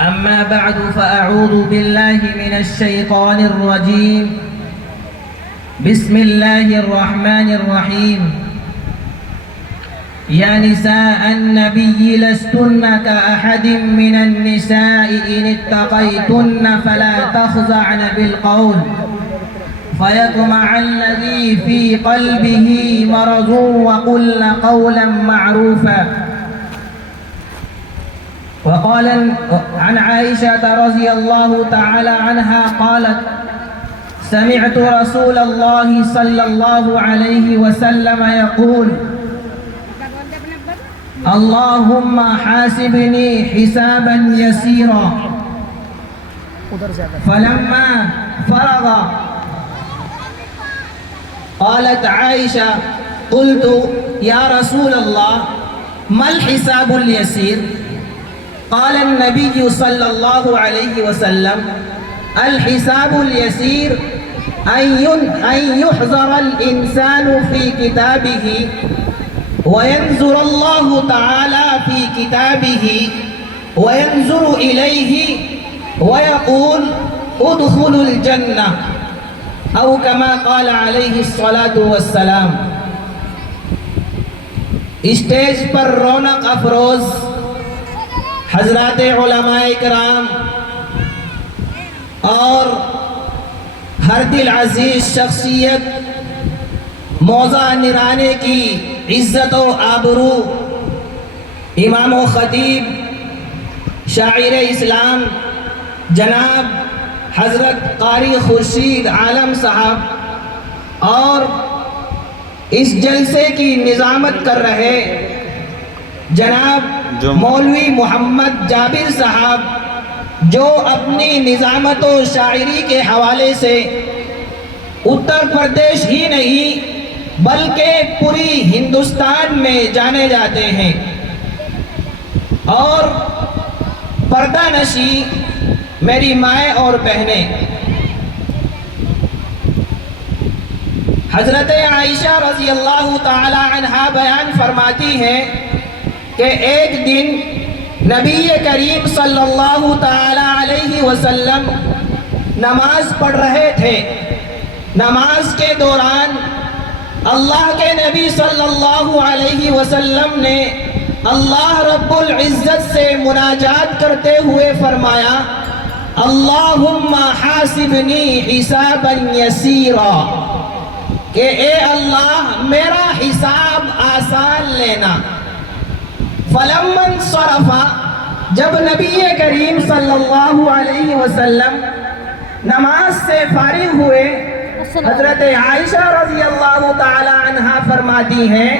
أما بعد فأعوذ بالله من الشيطان الرجيم. بسم الله الرحمن الرحيم. يا نساء النبي لستن كأحد من النساء إن اتقيتن فلا تخضعن بالقول فيطمع الذي في قلبه مرض وقلن قولا معروفا. وقال عن عائشة رضي الله تعالى عنها قالت: سمعت رسول الله صلى الله عليه وسلم يقول: اللهم حاسبني حسابا يسيرا. فلما فرغ قالت عائشة: قلت يا رسول الله ما الحساب اليسير؟ قال النبي صلى الله عليه وسلم: الحساب اليسير أن يحذر الإنسان في كتابه وينظر الله تعالى في كتابه وينظر إليه ويقول: ادخلوا الجنة، أو كما قال عليه الصلاة والسلام. اسٹیج پر رونق افروز حضرات علماء کرام اور ہر دل عزیز شخصیت موضع نرانے کی عزت و آبرو، امام و خطیب شاعر اسلام جناب حضرت قاری خورشید عالم صاحب اور اس جلسے کی نظامت کر رہے جناب مولوی محمد جابر صاحب، جو اپنی نظامت و شاعری کے حوالے سے اتر پردیش ہی نہیں بلکہ پوری ہندوستان میں جانے جاتے ہیں، اور پردہ نشی میری مائیں اور بہنیں، حضرت عائشہ رضی اللہ تعالی عنہا بیان فرماتی ہیں کہ ایک دن نبی کریم صلی اللہ تعالی علیہ وسلم نماز پڑھ رہے تھے۔ نماز کے دوران اللہ کے نبی صلی اللہ علیہ وسلم نے اللہ رب العزت سے مناجات کرتے ہوئے فرمایا: اللہم حاسبنی حسابا یسیرا، کہ اے اللہ میرا حساب آسان لینا۔ فلما انصرف، جب نبی کریم صلی اللہ علیہ وسلم نماز سے فارغ ہوئے، حضرت عائشہ رضی اللہ تعالی عنہا فرماتی ہیں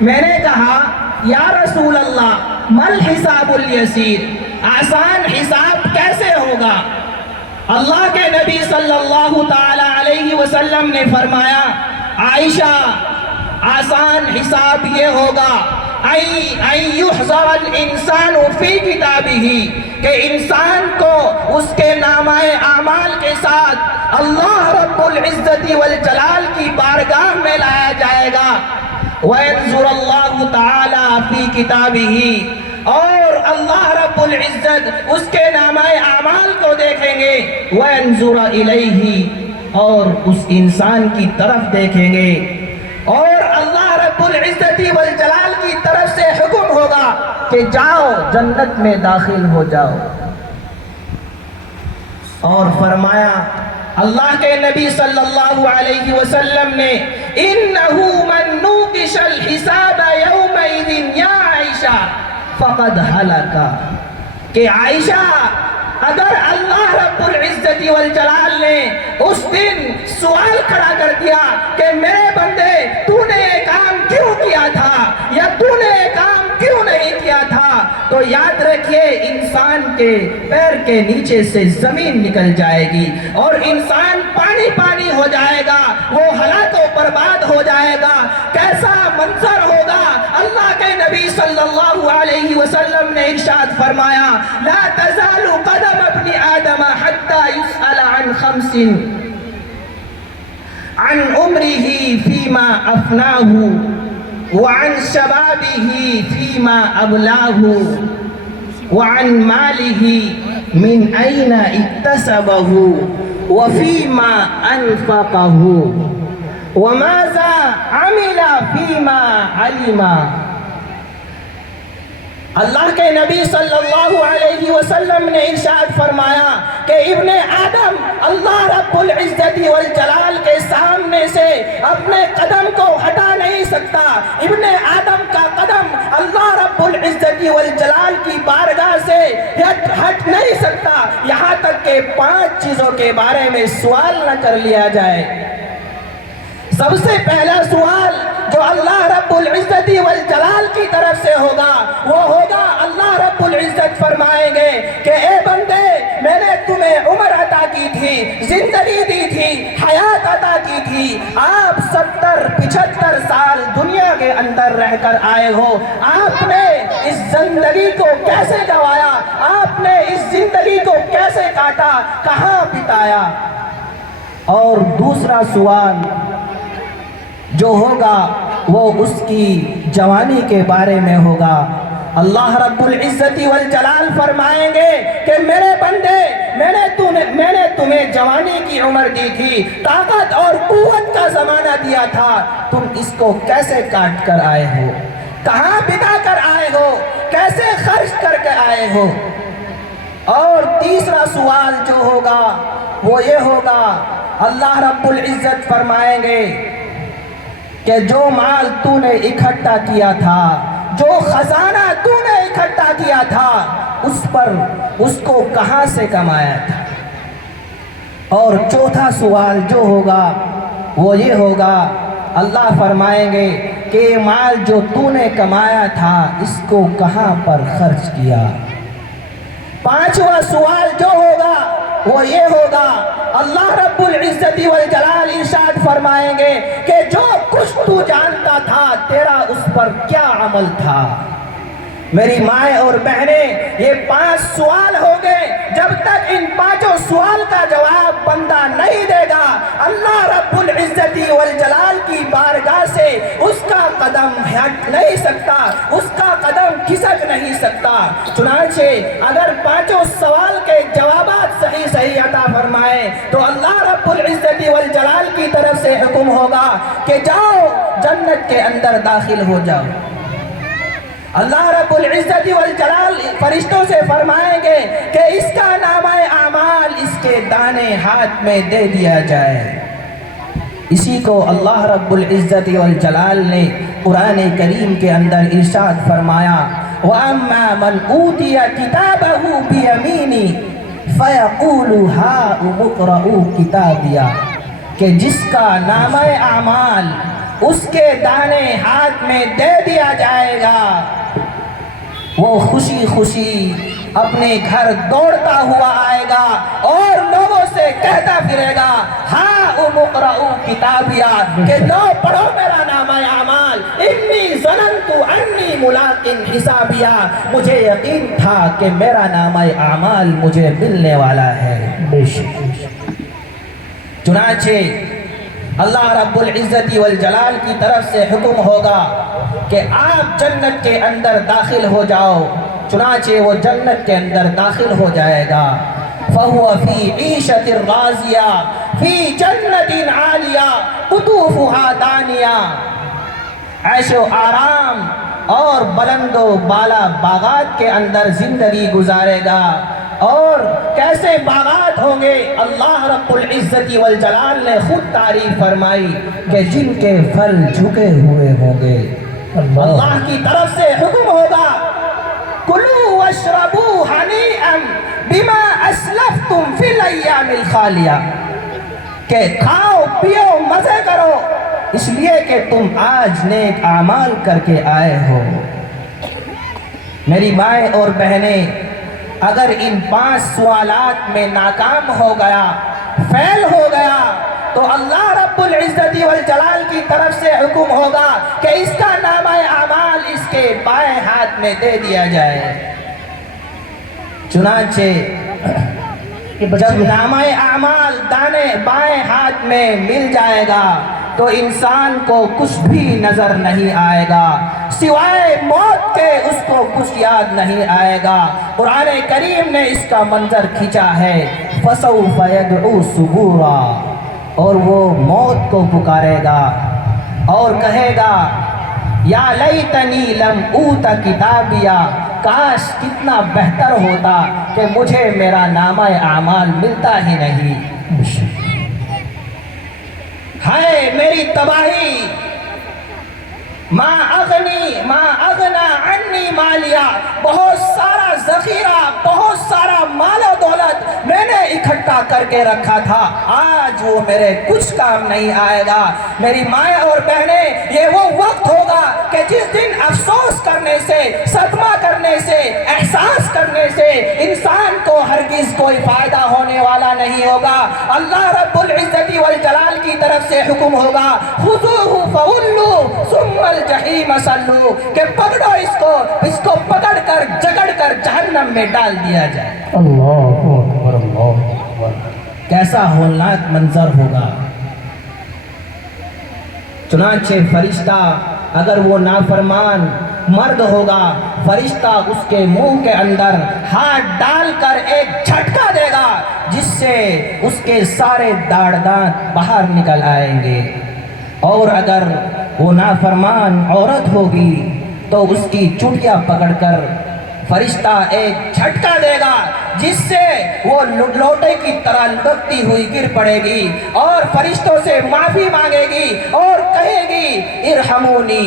میں نے کہا: یا رسول اللہ ما الحساب الیسیر، آسان حساب کیسے ہوگا؟ اللہ کے نبی صلی اللہ تعالی علیہ وسلم نے فرمایا: عائشہ آسان حساب یہ ہوگا ان یحذر الانسان فی کتابہ، کہ انسان کو اس کے نامہ اعمال کے ساتھ اللہ رب العزت والجلال کی بارگاہ میں لایا جائے گا۔ وَيَنظُرَ اللَّهُ تَعَالَى فِي كِتَابِهِ، اور اللہ رب العزت اس کے نامہ اعمال کو دیکھیں گے۔ وَيَنظُرَ إِلَيْهِ، اور اس انسان کی طرف دیکھیں گے، اور اللہ رب العزت والجلال کی طرف سے حکم ہوگا کہ جاؤ جنت میں داخل ہو جاؤ۔ اور فرمایا اللہ کے نبی صلی اللہ علیہ وسلم نے: اِنَّهُ مَن نُوقِشَ الْحِسَابَ يَوْمَئِذٍ یا عائشہ فَقَدْ هَلَكَ، کہ عائشہ اگر اللہ رب العزت والجلال نے اس دن سوال کھڑا کر دیا کہ میرے بندے تو نے یہ کام کیوں کیا تھا یا تو نے یہ کام کیوں نہیں کیا تھا، تو یاد رکھیے انسان کے پیر کے نیچے سے زمین نکل جائے گی اور انسان پانی پانی ہو جائے گا، وہ ہلاک و برباد ہو جائے گا۔ کیسا منظر ہوگا؟ اللہ کے نبی صلی اللہ علیہ وسلم نے ارشاد فرمایا: لا تزال قدم ابن آدم حتى يسأل عن خمس: عن عمره فيما أفناه، وعن شبابه فيما أبلاه، وعن ماله من أين اكتسبه وفيما أنفقه وماذا عمل فيما علم. اللہ کے نبی صلی اللہ علیہ وسلم نے ارشاد فرمایا کہ ابن آدم اللہ رب العزت والجلال کے سامنے سے اپنے قدم کو ہٹا نہیں سکتا. ابن آدم کا قدم اللہ رب العزت والجلال کی بارگاہ سے ہٹ نہیں سکتا یہاں تک کہ 5 چیزوں کے بارے میں سوال نہ کر لیا جائے. سب سے پہلا سوال جو اللہ رب العزت والجلال کی طرف سے ہوگا وہ ہوگا اللہ رب العزت فرمائیں گے کہ اے بندے میں نے تمہیں عمر عطا کی تھی, زندگی دی تھی, حیات عطا کی تھی. آپ 70-75 سال دنیا کے اندر رہ کر آئے ہو. آپ نے اس زندگی کو کیسے گوایا, آپ نے اس زندگی کو کیسے کاٹا, کہاں بتایا. اور دوسرا سوال جو ہوگا وہ اس کی جوانی کے بارے میں ہوگا. اللہ رب العزت والجلال فرمائیں گے کہ میرے بندے میں نے تمہیں جوانی کی عمر دی تھی, طاقت اور قوت کا زمانہ دیا تھا, تم اس کو کیسے کاٹ کر آئے ہو, کہاں بتا کر آئے ہو, کیسے خرچ کر کے آئے ہو. اور تیسرا سوال جو ہوگا وہ یہ ہوگا اللہ رب العزت فرمائیں گے کہ جو مال تو نے اکٹھا کیا تھا, جو خزانہ تو نے اکٹھا کیا تھا, اس کو کہاں سے کمایا تھا. اور چوتھا سوال جو ہوگا وہ یہ ہوگا اللہ فرمائیں گے کہ مال جو تو نے کمایا تھا اس کو کہاں پر خرچ کیا. پانچواں سوال جو ہوگا وہ یہ ہوگا اللہ رب العزت والجلال ارشاد فرمائیں گے کہ جو کچھ تو جانتا تھا تیرا اس پر کیا عمل تھا. میری مائیں اور بہنیں یہ 5 سوال ہو گئے. جب تک ان 5 سوال کا جواب بندہ نہیں دے گا اللہ رب العزت والجلال کی بارگاہ سے اس کا قدم ہٹ نہیں سکتا, اس کا قدم کھسک نہیں سکتا. چنانچہ اگر 5 سوال کے جوابات صحیح عطا فرمائے تو اللہ رب العزت والجلال کی طرف سے حکم ہوگا کہ جاؤ جنت کے اندر داخل ہو جاؤ. اللہ رب العزت والجلال فرشتوں سے فرمائیں گے کہ اس کا نامہ اعمال اس کے دانے ہاتھ میں دے دیا جائے. اسی کو اللہ رب العزت والجلال نے قرآن کریم کے اندر ارشاد فرمایا وَأَمَّا مَنْ أُوتِيَ كِتَابَهُ بِيَمِينِهِ فَيَقُولُ هَاؤُمُ اقْرَءُوا كِتَابِيَهْ کہ جس کا نامہ اعمال اس کے دانے ہاتھ میں دے دیا جائے گا وہ خوشی خوشی اپنے گھر دوڑتا ہوا آئے گا اور لوگوں سے کہتا پھرے گا ہاؤم اقرؤوا کتابیہ کہ لو پڑھو میرا نامہ اعمال انی ظننت انی ملاق حسابیہ مجھے یقین تھا کہ میرا نامہ اعمال مجھے ملنے والا ہے. بے شک چنانچہ اللہ رب العزت والجلال کی طرف سے حکم ہوگا کہ آپ جنت کے اندر داخل ہو جاؤ. چنانچہ وہ جنت کے اندر داخل ہو جائے گا. فَهُوَ فِي عِيشَةٍ رَاضِيَةٍ فِي جَنَّةٍ عَالِيَةٍ قُطُوفُهَا دَانِيَةٌ عیش و آرام اور بلند و بالا باغات کے اندر زندگی گزارے گا. اور کیسے باغات ہوں گے اللہ رب العزت والجلال نے خود تعریف فرمائی کہ جن کے پھل جھکے ہوئے ہوں گے. اللہ کی طرف سے حکم ہوگا کلوا واشربوا ہنیئا بما اسلفتم فی الایام الخالیہ کہ کھاؤ پیو مزے کرو اس لیے کہ تم آج نیک اعمال کر کے آئے ہو. میری مائیں اور بہنیں اگر ان 5 سوالات میں ناکام ہو گیا فیل ہو گیا تو اللہ رب العزت والجلال کی طرف سے حکم ہوگا کہ اس کا نامہ اعمال اس کے بائیں ہاتھ میں دے دیا جائے. چنانچہ جب نامہ اعمال دانے بائیں ہاتھ میں مل جائے گا تو انسان کو کچھ بھی نظر نہیں آئے گا سوائے موت کے. اس کو کچھ یاد نہیں آئے گا. قرآن کریم نے اس کا منظر کھینچا ہے فَسَوْفَ يَدْعُو ثُبُورًا، اور وہ موت کو پکارے گا اور کہے گا یا لیتنی لم اوت کتابیا، کاش کتنا بہتر ہوتا کہ مجھے میرا نامہ اعمال ملتا ہی نہیں، ہائے میری تباہی، ما اغنا عنی مالیا، بہت سارا ذخیرہ، بہت سارا مال و دولت میں نے اکٹھا کر کے رکھا تھا، آج وہ میرے کچھ کام نہیں آئے گا۔ میری مائیں اور بہنیں، یہ وہ وقت ہوگا کہ جس دن افسوس کرنے سے، صدمہ کرنے سے، احساس کرنے سے انسان کو ہرگز کوئی فائدہ ہونے والا نہیں ہوگا۔ اللہ رب العزت والجلال کی طرف سے حکم ہوگا خذوہ فغلوا ثم الجحیم صلوا، کہ پکڑو اس کو پکڑ کر جگڑ کر جہنم میں ڈال دیا جائے۔ اللہ اکبر، اللہ اکبر، کیسا ہولناک منظر ہوگا۔ چنانچہ فرشتہ اگر وہ نافرمان مرد ہوگا، فرشتہ اس کے منہ کے اندر ہاتھ ڈال کر ایک جھٹکا دے گا جس سے اس کے سارے داڑ دانت باہر نکل آئیں گے، اور اگر وہ نافرمان عورت ہوگی تو اس کی چوٹیاں پکڑ کر فرشتہ ایک جھٹکا دے گا جس سے وہ لوٹے کی طرح لٹکتی ہوئی گر پڑے گی اور فرشتوں سے معافی مانگے گی اور کہے گی ارحمونی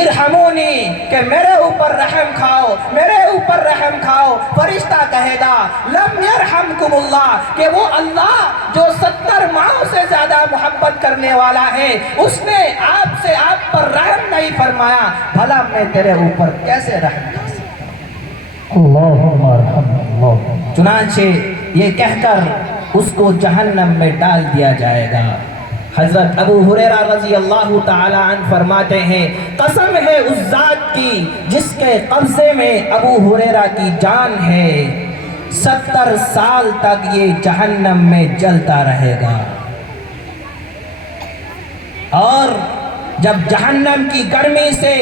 ارحمونی، کہ میرے اوپر رحم کھاؤ، میرے اوپر رحم کھاؤ۔ فرشتہ کہے گا لم یرحمکم اللہ، کہ وہ اللہ جو 70 ماہوں سے زیادہ محبت کرنے والا ہے، اس نے آپ پر رحم نہیں فرمایا، بھلا میں تیرے اوپر کیسے رحم کر سکتا ہوں۔ اللہم ارحم، اللہ۔ چنانچہ یہ کہہ کر اس کو جہنم میں ڈال دیا جائے گا۔ حضرت ابو ہریرہ رضی اللہ تعالی عنہ فرماتے ہیں قسم ہے اس ذات کی جس کے قبضے میں ابو ہریرہ کی جان ہے، 70 سال تک یہ جہنم میں جلتا رہے گا، اور جب جہنم کی گرمی سے،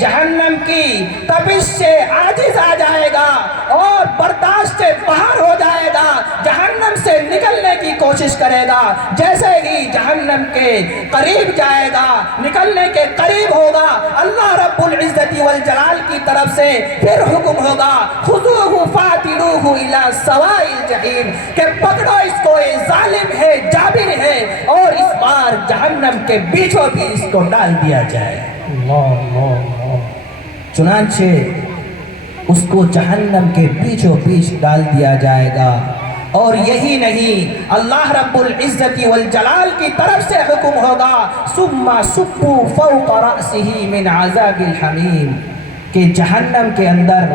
جہنم کی تپش سے عاجز آ جائے گا اور برداشت سے باہر ہو جائے گا، جہنم سے نکلنے کی کوشش کرے گا، جیسے ہی جہنم کے قریب جائے گا، نکلنے کے قریب ہوگا، اللہ رب العزت والجلال کی طرف سے پھر حکم ہوگا خذوہ فاعتلوہ الی سواء الجحیم، کہ پکڑو اس کو، یہ ظالم ہے، جابر ہے، اور اس بار جہنم کے بیچوں بیچ اس کو ڈال دیا جائے۔ چنانچہ اس کو جہنم کے بیچوں بیچ ڈال دیا جائے گا، اور یہی نہیں، اللہ رب العزت والجلال کی طرف سے حکم ہوگا ثم صبوا فوق رأسہ من عذاب الحمیم، کہ جہنم کے اندر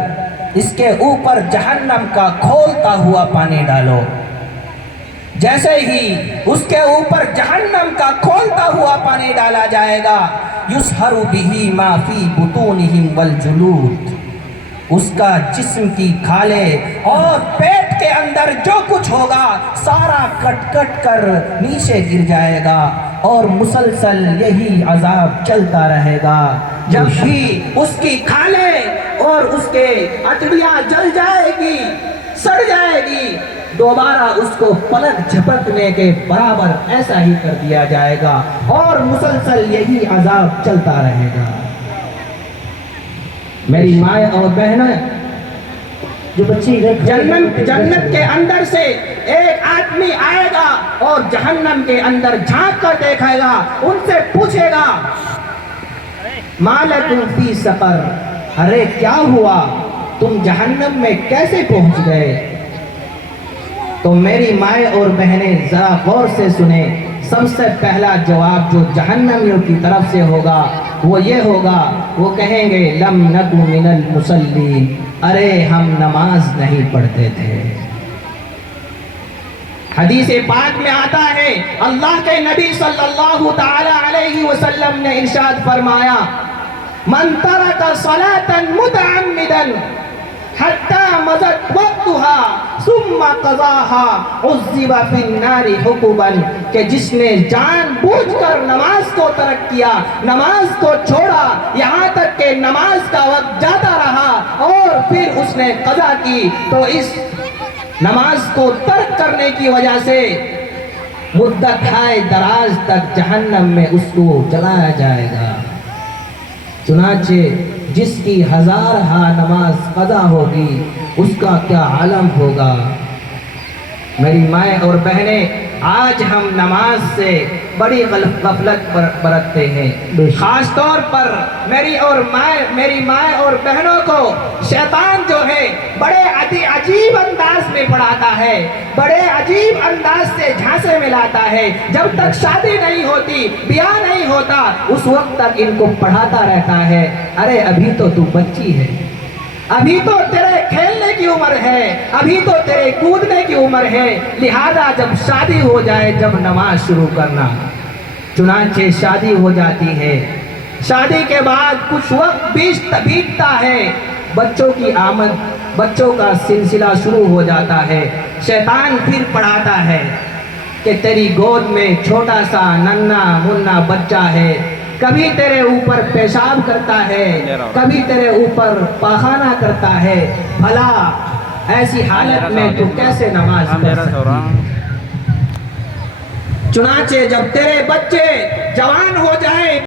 اس کے اوپر جہنم کا کھولتا ہوا پانی ڈالو۔ جیسے ہی اس کے اوپر جہنم کا کھولتا ہوا پانی ڈالا جائے گا یسحر بہ ما فی بطونہم والجلود، اس کا جسم کی کھالیں اور پیٹ کے اندر جو کچھ ہوگا سارا کٹ کٹ کر نیچے گر جائے گا، اور مسلسل یہی عذاب چلتا رہے گا۔ جب بھی اس کی کھالیں اور اس کے اٹڑیاں جل جائے گی، سڑ جائے گی، دوبارہ اس کو پلک جھپکنے کے برابر ایسا ہی کر دیا جائے گا، اور مسلسل یہی عذاب چلتا رہے گا۔ میری مائیں اور بہنیں، جو بچی جنت کے اندر سے ایک آدمی آئے گا اور جہنم کے اندر جھانک کر دیکھے گا، ان سے پوچھے گا ما لکم فی سقر، ارے کیا ہوا، تم جہنم میں کیسے پہنچ گئے؟ تو میری مائیں اور بہنیں ذرا غور سے سنیں، سب سے پہلا جواب جو جہنمیوں کی طرف سے ہوگا وہ یہ ہوگا، وہ کہیں گے لم نک من المصلین، ارے ہم نماز نہیں پڑھتے تھے۔ حدیث پاک میں آتا ہے اللہ کے نبی صلی اللہ تعالی علیہ وسلم نے ارشاد فرمایا من ترک صلاة متعمدا حتی مضت وقتها ثم ثم قضاها عذب في النار حقبا کہ جس نے جان بوجھ کر نماز کو ترک کیا، نماز کو چھوڑا، یہاں تک کہ نماز کا وقت جاتا رہا اور پھر اس نے قضا کی، تو اس نماز کو ترک کرنے کی وجہ سے مدت ہے دراز تک جہنم میں اس کو جلایا جائے گا۔ چنانچہ جس کی ہزارہا نماز قضا ہوگی اس کا کیا عالم ہوگا۔ میری مائیں اور بہنیں، آج ہم نماز سے بڑی غفلت برتتے ہیں۔ خاص طور پر میری مائیں اور بہنوں کو شیطان جو ہے بڑے عجیب انداز میں پڑھاتا ہے، بڑے عجیب انداز سے جھانسے میں لاتا ہے۔ جب تک شادی نہیں ہوتی، بیاہ نہیں ہوتا، اس وقت تک ان کو پڑھاتا رہتا ہے، ارے ابھی تو تو بچی ہے، ابھی تو تیرے کھیلنے کی عمر ہے، ابھی تو تیرے کودنے کی عمر ہے، لہذا جب شادی ہو جائے جب نماز شروع کرنا۔ چنانچہ شادی ہو جاتی ہے، شادی کے بعد کچھ وقت بیتتا ہے، بچوں کی آمد، بچوں کا سلسلہ شروع ہو جاتا ہے۔ شیطان پھر پڑھاتا ہے کہ تیری گود میں چھوٹا سا ننھا منا بچہ ہے، کبھی تیرے اوپر پیشاب کرتا ہے، کبھی تیرے اوپر پاخانہ کرتا ہے، بھلا ایسی حالت میں تو کیسے نماز پڑھ سکتی؟ چنانچہ جب تیرے بچے جوان ہو جائیں